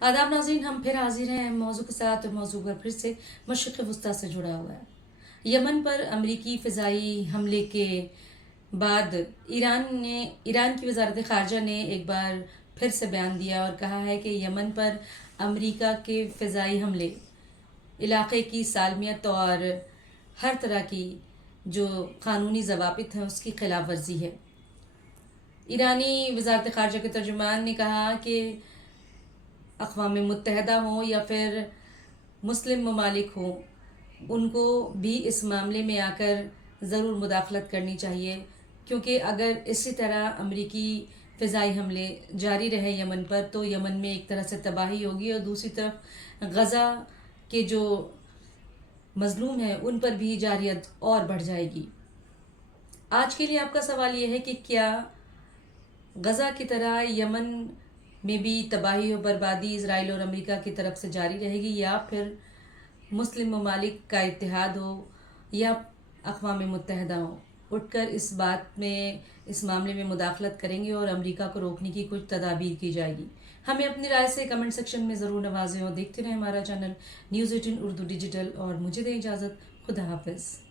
आदाब नाज़रीन, हम फिर हाजिर हैं मौजू के साथ। मौजू पर फिर से मशरक़ वस्ता से जुड़ा हुआ है। यमन पर अमरीकी फ़िज़ाई हमले के बाद ईरान की वजारत ख़ारजा ने एक बार फिर से बयान दिया और कहा है कि यमन पर अमरीका के फ़िज़ाई हमले इलाक़े की सालमियत और हर तरह की जो क़ानूनी ज़वाबित हैं उसकी खिलाफ वर्जी है। ईरानी वजारत ख़ारजा के तर्जुमान ने कहा कि अक़वाम मुत्तहदा हों या फिर मुस्लिम ममालिक हों, उनको भी इस मामले में आकर ज़रूर मुदाखलत करनी चाहिए, क्योंकि अगर इसी तरह अमरीकी फ़िज़ाई हमले जारी रहे यमन पर तो यमन में एक तरह से तबाही होगी और दूसरी तरफ गज़ा के जो मज़लूम हैं उन पर भी जारियत और बढ़ जाएगी। आज के लिए आपका सवाल ये है कि क्या गज़ा की तरह यमन में भी तबाही और बर्बादी इज़राइल और अमेरिका की तरफ से जारी रहेगी, या फिर मुस्लिम ममालिक का इत्तेहाद हो या अक़वाम मुत्तहदा हो उठकर इस मामले में मुदाखलत करेंगे और अमेरिका को रोकने की कुछ तदाबीर की जाएगी। हमें अपनी राय से कमेंट सेक्शन में ज़रूर नवाजें और देखते रहें हमारा चैनल न्यूज़ 18 उर्दू डिजिटल। और मुझे दें इजाज़त। खुदा हाफ़िज़।